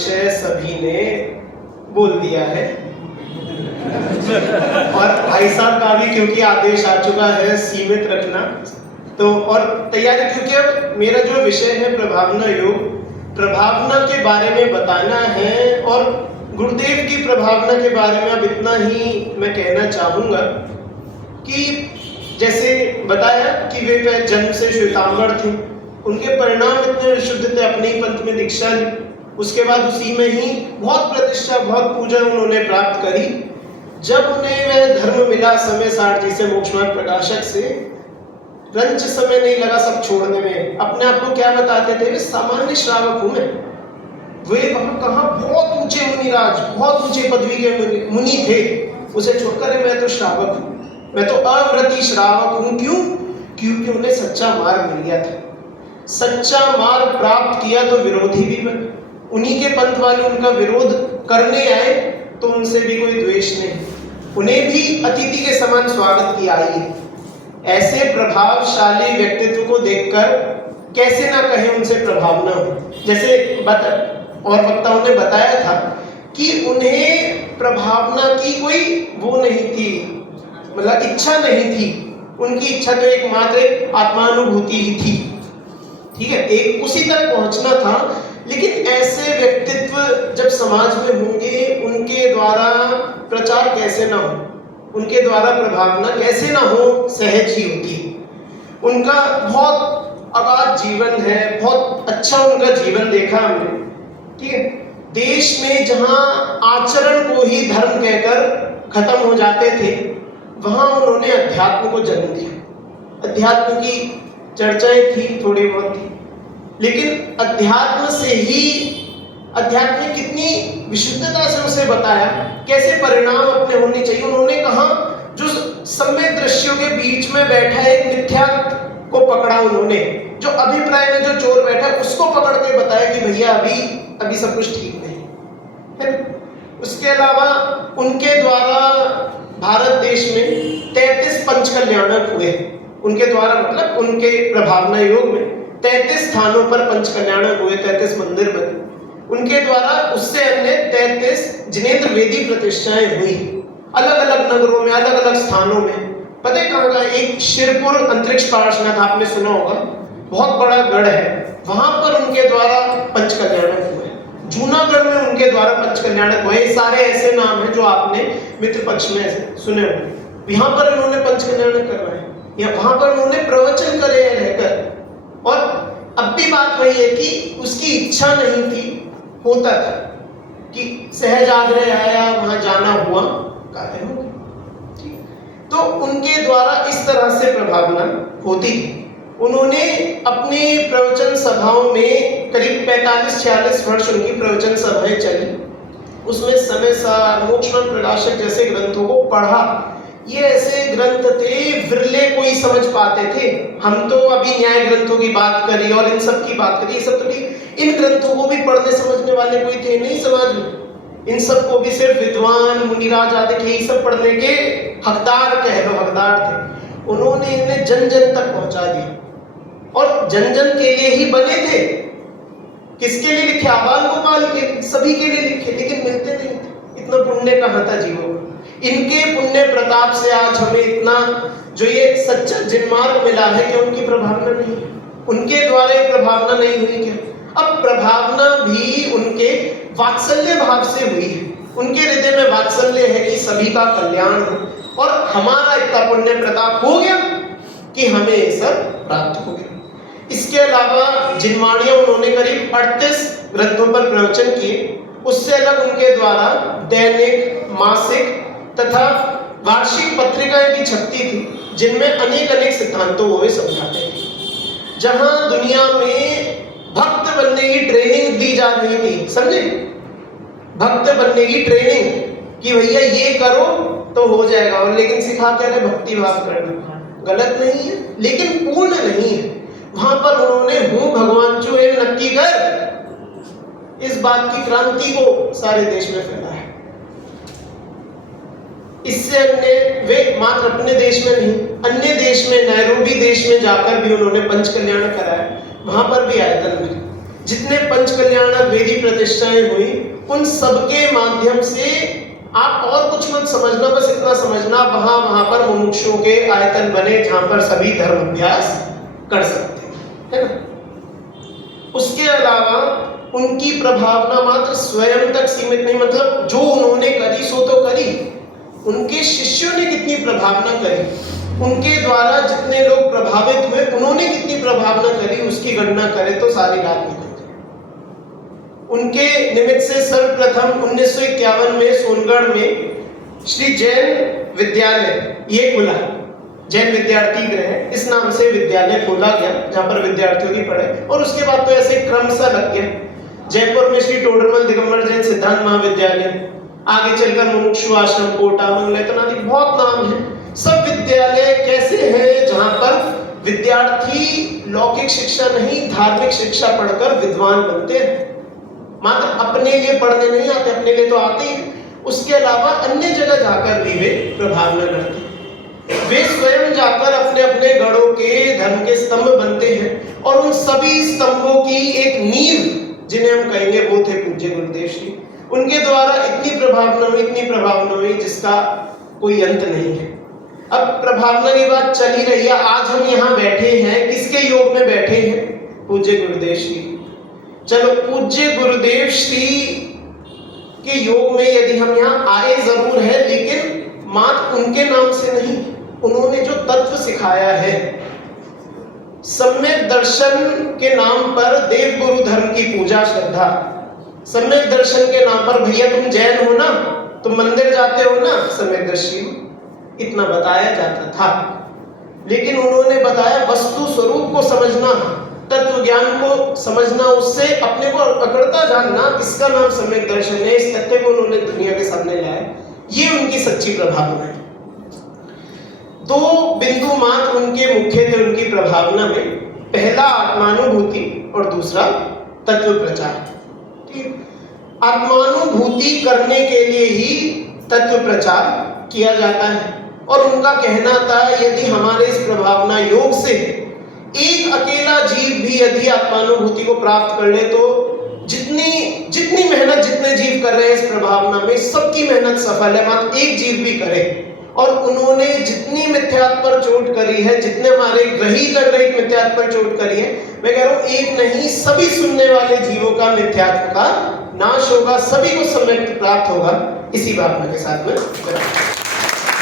विषय सभी ने बोल दिया है और भाई साहब का भी क्योंकि आदेश आ चुका है सीमित रखना, तो और तैयारी, क्योंकि अब मेरा जो विषय है प्रभावना योग, प्रभावना के बारे में बताना है और गुरुदेव की प्रभावना के बारे में अब इतना ही मैं कहना चाहूँगा कि जैसे बताया कि वे जन्म से श्वेतांबर थे, उनके परिणाम इतने विशुद्ध थे, अपने ही पंथ में दीक्षा ली, उसके बाद उसी में ही बहुत प्रतिष्ठा बहुत पूजा उन्होंने प्राप्त करी। जब उन्हें वह धर्म मिला समय सार जी से, मोक्ष मार्ग प्रकाशक से, रंच समय नहीं लगा सब छोड़ने में। अपने आप को क्या बताते थे? वे सामान्य श्रावक हूं मैं। वे वहां कहा बहुत ऊंचे मुनिराज, बहुत ऊंचे पदवी के मुनि थे, उसे छोड़कर मैं तो श्रावक हूं, मैं तो अव्रती श्रावक हूं। क्यों? क्योंकि उन्हें सच्चा मार्ग मिल गया था। सच्चा मार्ग प्राप्त किया तो विरोधी भी बने, उन्हीं के पंथ वाले उनका विरोध करने आए तो उनसे भी कोई द्वेष नहीं, उन्हें भी अतिथि के समान स्वागत किया। आइए, ऐसे प्रभावशाली व्यक्तित्व को देखकर कैसे ना कहे उनसे प्रभावना हो। जैसे और वक्ताओं ने बताया था कि उन्हें प्रभावना की कोई वो नहीं थी, मतलब इच्छा नहीं थी, उनकी इच्छा तो एकमात्र आत्मानुभूति ही थी, ठीक है, एक उसी तक पहुंचना था। लेकिन ऐसे व्यक्तित्व जब समाज में होंगे, उनके द्वारा प्रचार कैसे ना हो, उनके द्वारा प्रभावना कैसे ना हो, सहज ही होती है। उनका बहुत अगाध जीवन है, बहुत अच्छा उनका जीवन देखा हमने, ठीक है। देश में जहां आचरण को ही धर्म कहकर खत्म हो जाते थे, वहां उन्होंने अध्यात्म को जन्म दिया। अध्यात्म की चर्चाएं थी, थोड़ी बहुत थी, लेकिन अध्यात्म से ही, अध्यात्म ने कितनी विशुद्धता से उसे बताया, कैसे परिणाम अपने होने चाहिए। उन्होंने कहा जो सम्यक दृश्यों के बीच में बैठा एक मिथ्या को पकड़ा, उन्होंने जो अभिप्राय में जो चोर बैठा उसको पकड़ के बताया कि भैया अभी सब कुछ ठीक नहीं है। उसके अलावा उनके द्वारा भारत देश में 33 पंच कल्याणक हुए, उनके द्वारा, मतलब उनके प्रभावना योग में 33 स्थानों पर पंच कल्याणक हुए, 33 मंदिर बने उनके द्वारा। उससे अन्य 33 जिनेंद्र वेदी प्रतिष्ठाएं हुई अलग अलग नगरों में, अलग अलग स्थानों में। पता है कहाँ का? एक शिरपुर अंतरिक्ष पार्श्वनाथ, आपने सुना होगा, बहुत बड़ा गढ़ है, वहां पर उनके द्वारा पंच कल्याणक हुए। जूनागढ़ में उनके द्वारा पंच कल्याणक हुए। सारे ऐसे नाम हैं जो आपने मित्र पक्ष में सुने होंगे। यहाँ पर उन्होंने पंच कल्याणक करवाए, या वहां पर उन्होंने प्रवचन करे रहकर। और अब भी बात वही है कि उसकी इच्छा नहीं थी, होता था कि सहज आग्रह आया, वहां जाना हुआ, कार्य हो गया। तो उनके द्वारा इस तरह से प्रभावना होती थी। उन्होंने अपने प्रवचन सभाओं में करीब 45-46 वर्ष उनकी प्रवचन सभाएं चली। उसमें समय सार, मोक्ष मार्ग प्रकाशक जैसे ग्रंथों को पढ़ा। ये ऐसे ग्रंथ थे, विरले कोई समझ पाते थे। हम तो अभी न्याय ग्रंथों की बात करी और इन सब की बात करी, ये सब तो भी, इन ग्रंथों को भी पढ़ने समझने वाले कोई थे नहीं समाज में। इन सब को भी सिर्फ विद्वान मुनिराज आदि थे, ये सब पढ़ने के हकदार, कह लो हकदार थे। उन्होंने इन्हें जन जन तक पहुंचा दिया और जन जन के लिए ही बने थे। किसके लिए लिखे? आबाल गोपाल के, सभी के लिए लिखे, लेकिन मिलते नहीं थे। इतना पुण्य कहाँ था जीवों में? इनके पुण्य प्रताप से आज हमें इतना जो ये सच्चा जिनमार्ग मिला है कि उनकी प्रभावना नहीं है, उनके द्वारा प्रभावना नहीं हुई क्या? अब प्रभावना भी उनके वात्सल्य भाव से हुई है। उनके हृदय में वात्सल्य है कि सभी का कल्याण हो, और हमारा इतना पुण्य प्रताप हो गया कि हमें ये सब प्राप्त हो गया। इसके अलावा जिनवाणियां उन्होंने करीब 38 ग्रंथों पर प्रवचन किए। उससे अलग उनके द्वारा दैनिक, मासिक तथा वार्षिक पत्रिकाएं भी छपती थी, जिनमें अनेक अनेक सिद्धांतों को वे समझाते थे। जहां दुनिया में भक्त बनने की ट्रेनिंग दी जा रही थी, समझे? भक्त बनने की ट्रेनिंग कि भैया ये करो तो हो जाएगा, और लेकिन सिखा क्या रहे? भक्ति भाव करना। गलत नहीं है, लेकिन पूर्ण नहीं है। वहां पर उन्होंने हूं भगवान चो एम नक्की कर, इस बात की क्रांति को सारे देश में फैलाया। इससे अन्य वे मात्र अपने देश में नहीं, अन्य देश में, नैरोबी देश में जाकर भी उन्होंने पंच कल्याण कराया, वहां पर भी आयतन मिले। जितने पंच कल्याणक वेदी प्रतिष्ठाएं हुई, उन सबके माध्यम से आप और कुछ मत समझना, बस इतना समझना वहां पर मुमुक्षुओं के आयतन बने जहां पर सभी धर्म अभ्यास कर सकते हैं, है ना। उसके अलावा उनकी प्रभावना मात्र स्वयं तक सीमित नहीं, मतलब जो उन्होंने करी सो तो करी, उनके शिष्यों ने कितनी प्रभावना करी, उनके द्वारा जितने लोग प्रभावित हुए उन्होंने कितनी प्रभावना करी, उसकी गणना करें तो सारी रात निकल जाए। उनके निमित्त से सर्वप्रथम 1951 में सोनगढ़ में श्री जैन विद्यालय ये खुला, जैन विद्यार्थी गृह इस नाम से विद्यालय खोला गया, जहां पर विद्यार्थियों की पढ़े, और उसके बाद तो ऐसे क्रमशः लग गया। जयपुर में श्री टोडरमल दिगंबर जैन सिद्धांत महाविद्यालय, आगे चलकर मुमुक्षु आश्रम, कोटा, मंगलेतन आदि बहुत नाम है। सब विद्यालय कैसे हैं जहां पर विद्यार्थी लौकिक शिक्षा नहीं धार्मिक शिक्षा पढ़कर विद्वान बनते हैं, मात्र अपने लिए पढ़ने नहीं आते, अपने लिए तो आते ही, उसके अलावा अन्य जगह जाकर भी वे प्रभावना करते हैं। वे स्वयं जाकर अपने अपने गढ़ों के धर्म के स्तंभ बनते हैं, और उन सभी स्तंभों की एक नींव जिन्हें हम कहेंगे वो थे पूज्य गुरुदेव श्री। उनके द्वारा इतनी प्रभावना हुई जिसका कोई अंत नहीं है। अब प्रभावना की बात चली रही है, आज हम यहाँ बैठे हैं, किसके योग में बैठे हैं? पूज्य गुरुदेव श्री। चलो, पूज्य गुरुदेव श्री के योग में यदि हम यहाँ आए जरूर है, लेकिन मात्र उनके नाम से नहीं, उन्होंने जो तत्व सिखाया है, सम्यक दर्शन के नाम पर देव गुरु धर्म की पूजा श्रद्धा, सम्यक दर्शन के नाम पर भैया तुम जैन हो ना, तुम मंदिर जाते हो ना, सम्यक दर्शी हो, इतना बताया जाता था। लेकिन उन्होंने बताया वस्तु स्वरूप को समझना, तत्व ज्ञान को समझना, उससे अपने को पकड़ता जानना, इसका नाम सम्यक दर्शन है। इस तथ्य को उन्होंने दुनिया के सामने लाया, ये उनकी सच्ची प्रभावना है। दो बिंदु मात्र उनके मुख्य थे उनकी प्रभावना में, पहला आत्मानुभूति और दूसरा तत्व प्रचार। आत्मानुभूति करने के लिए ही तत्व प्रचार किया जाता है, और उनका कहना था यदि हमारे इस प्रभावना योग से एक अकेला जीव भी यदि आत्मानुभूति को प्राप्त कर ले, तो जितनी मेहनत जितने जीव कर रहे हैं इस प्रभावना में, सबकी मेहनत सफल है, मात्र एक जीव भी करे। और उन्होंने जितनी मिथ्यात्व पर चोट करी है, जितने हमारे ग्रहित अग्रहित मिथ्यात्व पर चोट करी है, मैं कह रहा हूं एक नहीं सभी सुनने वाले जीवों का मिथ्यात्व का नाश होगा, सभी को सम्यक प्राप्त होगा, इसी भावना के साथ में